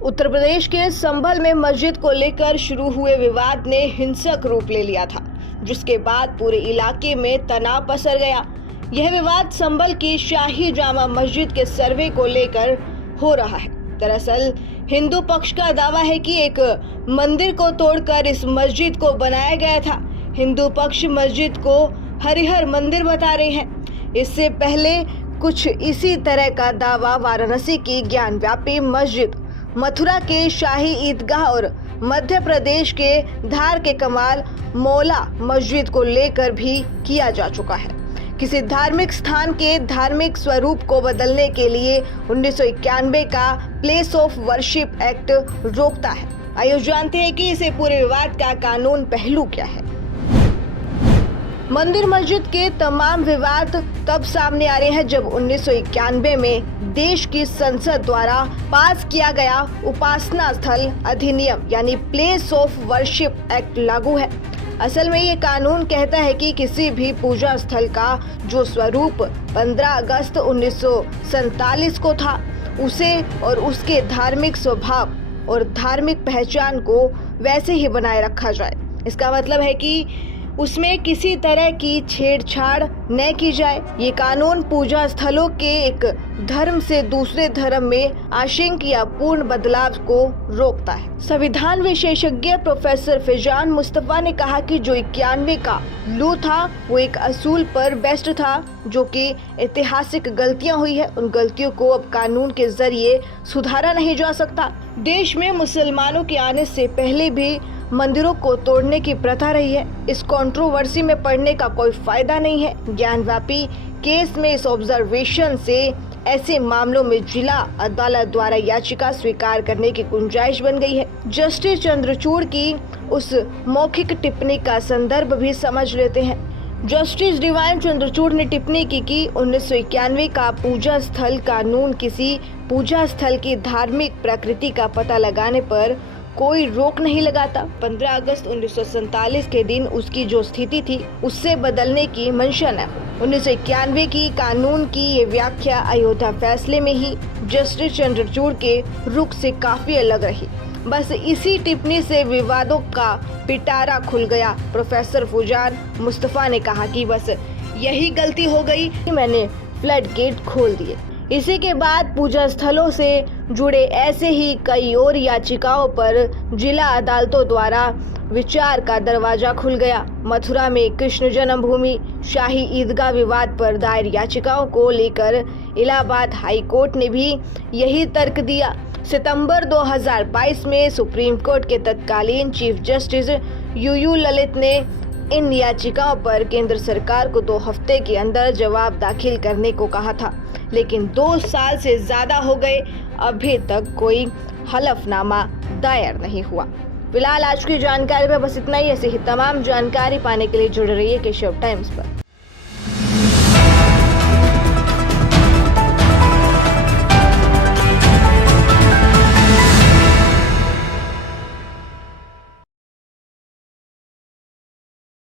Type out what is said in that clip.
उत्तर प्रदेश के संभल में मस्जिद को लेकर शुरू हुए विवाद ने हिंसक रूप ले लिया था, जिसके बाद पूरे इलाके में तनाव पसर गया। यह विवाद संभल की शाही जामा मस्जिद के सर्वे को लेकर हो रहा है। दरअसल हिंदू पक्ष का दावा है कि एक मंदिर को तोड़कर इस मस्जिद को बनाया गया था। हिंदू पक्ष मस्जिद को हरिहर मंदिर बता रहे हैं। इससे पहले कुछ इसी तरह का दावा वाराणसी की ज्ञानव्यापी मस्जिद, मथुरा के शाही ईदगाह और मध्य प्रदेश के धार के कमाल मौला मस्जिद को लेकर भी किया जा चुका है। किसी धार्मिक स्थान के धार्मिक स्वरूप को बदलने के लिए 1991 का प्लेस ऑफ वर्शिप एक्ट रोकता है। आइए जानते हैं कि इसे पूरे विवाद का कानून पहलू क्या है। मंदिर मस्जिद के तमाम विवाद तब सामने आ रहे हैं जब 1991 में देश की संसद द्वारा पास किया गया उपासना स्थल अधिनियम यानी प्लेस ऑफ वर्शिप एक्ट लागू है। असल में ये कानून कहता है कि किसी भी पूजा स्थल का जो स्वरूप 15 अगस्त 1947 को था, उसे और उसके धार्मिक स्वभाव और धार्मिक पहचान को वैसे ही बनाए रखा जाए। इसका मतलब है कि उसमें किसी तरह की छेड़छाड़ न की जाए। ये कानून पूजा स्थलों के एक धर्म से दूसरे धर्म में आशंका पूर्ण बदलाव को रोकता है। संविधान विशेषज्ञ प्रोफेसर फैजान मुस्तफा ने कहा कि जो 91 का लू था वो एक असूल पर बेस्ड था, जो कि ऐतिहासिक गलतियां हुई है, उन गलतियों को अब कानून के जरिए सुधारा नहीं जा सकता। देश में मुसलमानों के आने से पहले भी मंदिरों को तोड़ने की प्रथा रही है। इस कंट्रोवर्सी में पड़ने का कोई फायदा नहीं है। ज्ञानव्यापी केस में इस ऑब्जर्वेशन से ऐसे मामलों में जिला अदालत द्वारा याचिका स्वीकार करने की गुंजाइश बन गई है। जस्टिस चंद्रचूड़ की उस मौखिक टिप्पणी का संदर्भ भी समझ लेते हैं। जस्टिस डिवाइन चंद्रचूड़ ने टिप्पणी की कि 1991 का पूजा स्थल कानून किसी पूजा स्थल की धार्मिक प्रकृति का पता लगाने पर कोई रोक नहीं लगाता। 15 अगस्त 1947 के दिन उसकी जो स्थिति थी उससे बदलने की मंशा न हो। 1991 की कानून की ये व्याख्या अयोध्या फैसले में ही जस्टिस चंद्रचूड़ के रुख से काफी अलग रही। बस इसी टिप्पणी से विवादों का पिटारा खुल गया। प्रोफेसर फैजान मुस्तफा ने कहा कि बस यही गलती हो गई कि मैंने फ्लड गेट खोल दिए। इसी के बाद पूजा स्थलों से जुड़े ऐसे ही कई और याचिकाओं पर जिला अदालतों द्वारा विचार का दरवाजा खुल गया। मथुरा में कृष्ण जन्मभूमि शाही ईदगाह विवाद पर दायर याचिकाओं को लेकर इलाहाबाद हाई कोर्ट ने भी यही तर्क दिया। सितंबर 2022 में सुप्रीम कोर्ट के तत्कालीन चीफ जस्टिस यूयू ललित ने इन याचिकाओं पर केंद्र सरकार को 2 हफ्ते के अंदर जवाब दाखिल करने को कहा था, लेकिन 2 साल से ज्यादा हो गए, अभी तक कोई हलफनामा दायर नहीं हुआ। फिलहाल आज की जानकारी में बस इतना ही। ऐसी ही तमाम जानकारी पाने के लिए जुड़े रहिए केशव टाइम्स पर।